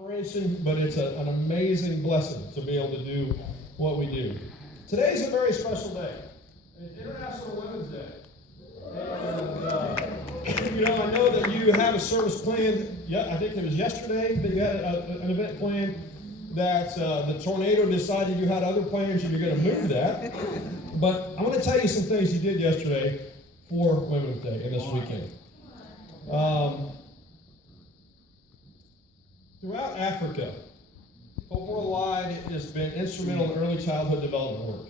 operation, but it's an amazing blessing to be able to do what we do. Today's a very special day. It's International Women's Day. And, I know that you have a service planned. Yeah, I think it was yesterday that you had an event planned that the tornado decided you had other plans and you're going to move that. But I want to tell you some things you did yesterday for Women's Day and this weekend. Throughout Africa, Hope Worldwide has been instrumental in early childhood development work,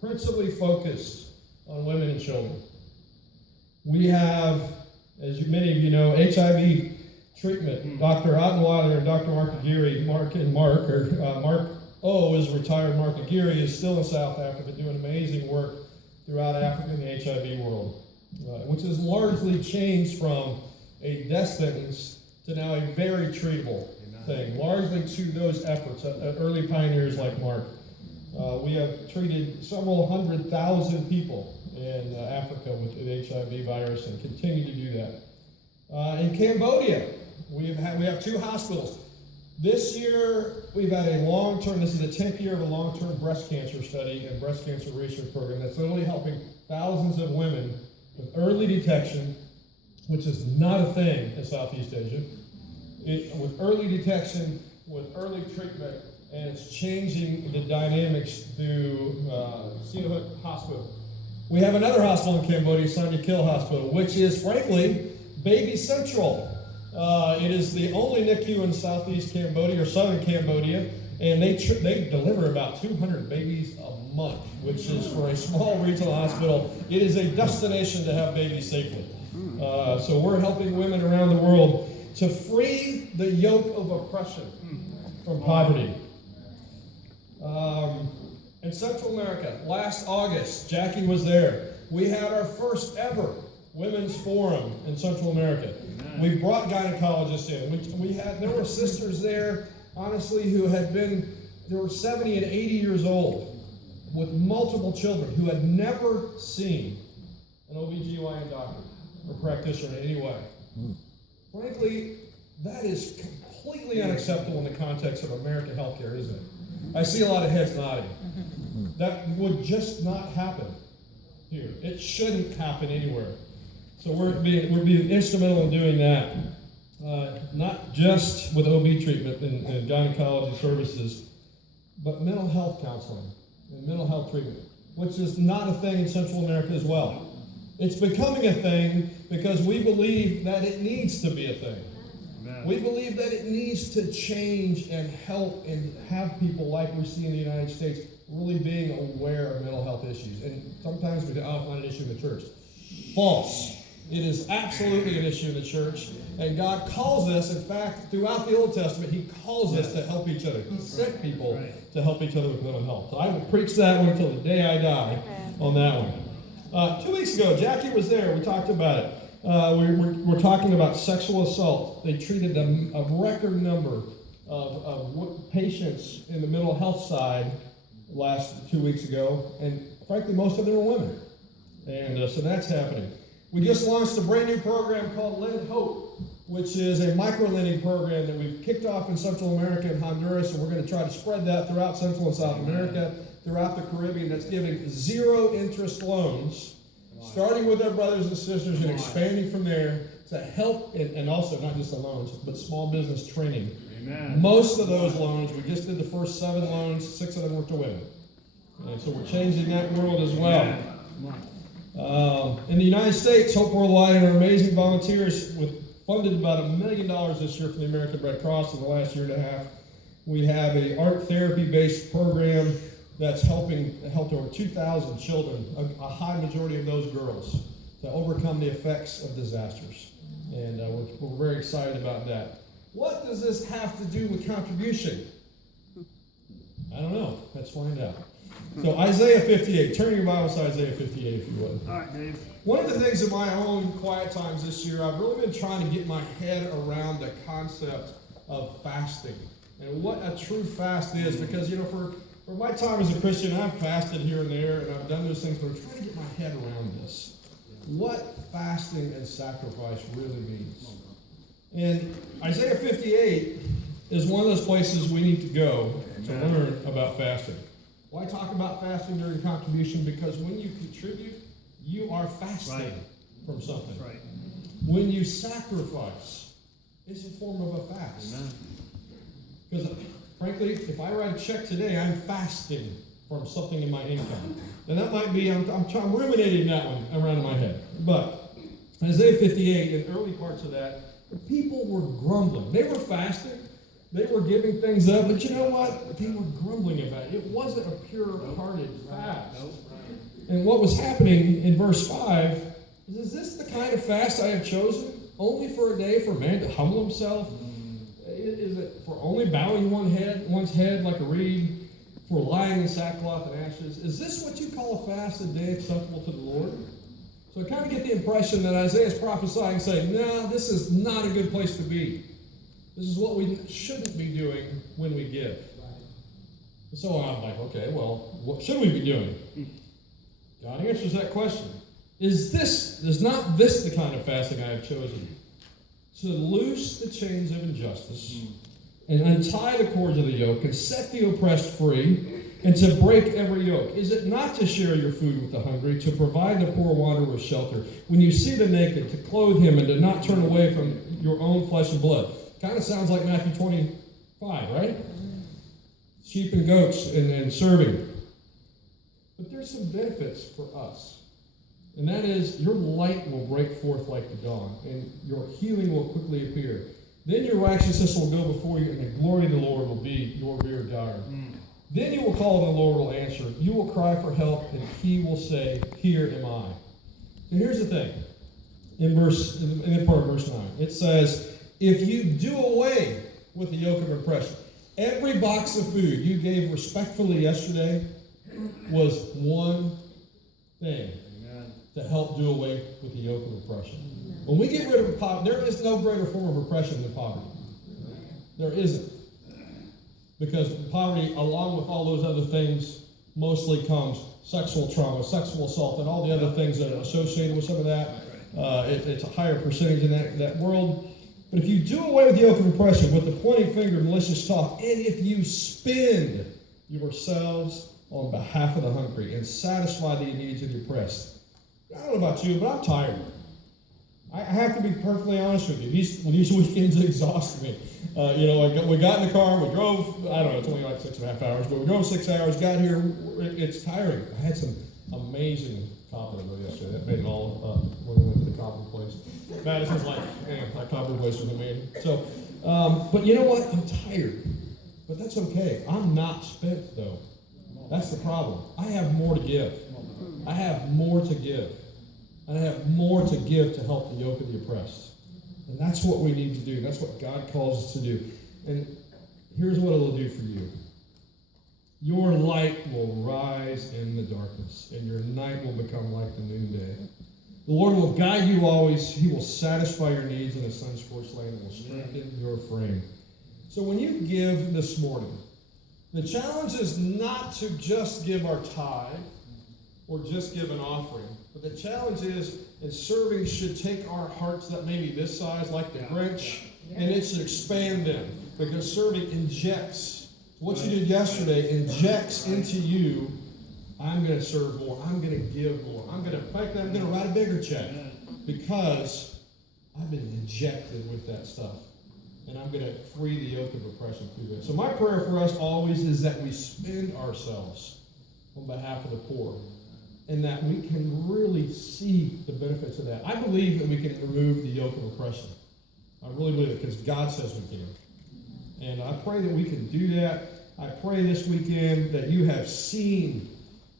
principally focused on women and children. We have, as many of you know, HIV treatment. Dr. Ottenweiler and Dr. Mark Aguirre, Mark O is retired. Mark Aguirre is still in South Africa doing amazing work throughout Africa and the HIV world, which has largely changed from a death sentence to now a very treatable thing, largely to those efforts, early pioneers like Mark. We have treated several 100,000 people in Africa with the HIV virus and continue to do that. In Cambodia, we have 2 hospitals. This year, we've had a long-term, this is the 10th year of a long-term breast cancer study and breast cancer research program that's literally helping thousands of women with early detection, which is not a thing in Southeast Asia. With early detection, with early treatment, and it's changing the dynamics through Sihanouk Hospital. We have another hospital in Cambodia, Sanya Kill Hospital, which is, frankly, baby central. It is the only NICU in Southeast Cambodia, or Southern Cambodia, and they deliver about 200 babies a month, which is, for a small regional hospital, it is a destination to have babies safely. So we're helping women around the world to free the yoke of oppression from poverty. In Central America, last August, Jackie was there. We had our first ever women's forum in Central America. We brought gynecologists in. There were sisters there, honestly, who they were 70 and 80 years old with multiple children who had never seen an OBGYN doctor or practitioner in any way. Frankly, that is completely unacceptable in the context of American healthcare, isn't it? I see a lot of heads nodding. That would just not happen here. It shouldn't happen anywhere. So we're being instrumental in doing that, not just with OB treatment and gynecology services, but mental health counseling and mental health treatment, which is not a thing in Central America as well. It's becoming a thing because we believe that it needs to be a thing. Amen. We believe that it needs to change and help and have people like we see in the United States really being aware of mental health issues. And sometimes we say, oh, it's not an issue in the church. False. It is absolutely an issue in the church. And God calls us, in fact, throughout the Old Testament, He calls us to help each other. He sent people to help each other with mental health. So I will preach that one until the day I die on that one. 2 weeks ago, Jackie was there. We talked about it. We're talking about sexual assault. They treated a record number of patients in the mental health side last 2 weeks ago, and frankly, most of them were women. And so that's happening. We just launched a brand new program called Lend Hope, which is a micro-lending program that we've kicked off in Central America and Honduras, and we're going to try to spread that throughout Central and South America, throughout the Caribbean. That's giving zero-interest loans, starting with our brothers and sisters and expanding from there to help, and also not just the loans, but small business training. Amen. Most of those loans, we just did the first 7 loans, 6 of them were to women. And so we're changing that world as well. In the United States, Hope Worldwide and our amazing volunteers funded about $1 million this year from the American Red Cross in the last year and a half. We have an art therapy-based program that's helped over 2,000 children, a high majority of those girls, to overcome the effects of disasters. And we're very excited about that. What does this have to do with contribution? I don't know. Let's find out. So Isaiah 58. Turn your Bible to Isaiah 58 if you would. All right, Dave. One of the things in my own quiet times this year, I've really been trying to get my head around the concept of fasting and what a true fast is. Because, for my time as a Christian, I've fasted here and there, and I've done those things, but I'm trying to get my head around this. What fasting and sacrifice really means. And Isaiah 58 is one of those places we need to go to learn about fasting. Why talk about fasting during contribution? Because when you contribute, you are fasting from something. Right. When you sacrifice, it's a form of a fast. Because frankly, if I write a check today, I'm fasting from something in my income. And that might be, I'm ruminating that one around in my head. But Isaiah 58, in early parts of that, the people were grumbling. They were fasting. They were giving things up. But you know what? They were grumbling about it. It wasn't a pure-hearted fast. And what was happening in verse 5 is this the kind of fast I have chosen? Only for a day for man to humble himself? Is it for only bowing one's head like a reed, for lying in sackcloth and ashes? Is this what you call a fast, a day acceptable to the Lord? So I kind of get the impression that Isaiah is prophesying, saying, no, this is not a good place to be. This is what we shouldn't be doing when we give. So I'm like, okay, well, what should we be doing? God answers that question. Is not this the kind of fasting I have chosen? To loose the chains of injustice, and untie the cords of the yoke, and set the oppressed free, and to break every yoke? Is it not to share your food with the hungry, to provide the poor wanderer with shelter? When you see the naked, to clothe him, and to not turn away from your own flesh and blood? Kind of sounds like Matthew 25, right? Sheep and goats and serving. But there's some benefits for us. And that is, your light will break forth like the dawn, and your healing will quickly appear. Then your righteousness will go before you, and the glory of the Lord will be your rear guard. Then you will call, and the Lord will answer. You will cry for help, and he will say, here am I. And here's the thing. In that part of verse 9, it says, if you do away with the yoke of oppression, every box of food you gave respectfully yesterday was one thing. To help do away with the yoke of oppression. When we get rid of poverty, there is no greater form of oppression than poverty. There isn't. Because poverty, along with all those other things, mostly comes sexual trauma, sexual assault, and all the other things that are associated with some of that. It's a higher percentage in that world. But if you do away with the yoke of oppression, with the pointing finger and malicious talk, and if you spend yourselves on behalf of the hungry and satisfy the needs of the oppressed, I don't know about you, but I'm tired. I have to be perfectly honest with you. These weekends exhaust me. We got in the car, we drove, I don't know, it's only like 6.5 hours, but we drove 6 hours, got here, it's tiring. I had some amazing coffee yesterday. That made it all when we went to the coffee place. Madison's like, man, that coffee place was amazing. So, but you know what? I'm tired. But that's okay. I'm not spent, though. That's the problem. I have more to give. I have more to give. And I have more to give to help the yoke of the oppressed. And that's what we need to do. That's what God calls us to do. And here's what it'll do for you. Your light will rise in the darkness, and your night will become like the noonday. The Lord will guide you always. He will satisfy your needs in a sun-scorched land and will strengthen your frame. So when you give this morning, the challenge is not to just give our tithe or just give an offering. But the challenge is, in serving, should take our hearts that may be this size, like the Grinch, and it should expand them. Because serving injects, what you did yesterday injects into you, I'm going to serve more, I'm going to give more, in fact, I'm going to write a bigger check. Because I've been injected with that stuff. And I'm going to free the yoke of oppression through this. So my prayer for us always is that we spend ourselves on behalf of the poor. And that we can really see the benefits of that. I believe that we can remove the yoke of oppression. I really believe it, because God says we can. And I pray that we can do that. I pray this weekend that you have seen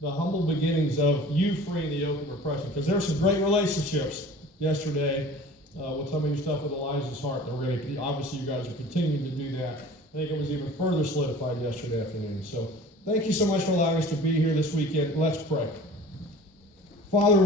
the humble beginnings of you freeing the yoke of oppression. Because there's some great relationships yesterday with some of your stuff with Elijah's heart. Obviously, you guys are continuing to do that. I think it was even further solidified yesterday afternoon. So thank you so much for allowing us to be here this weekend. Let's pray. Father,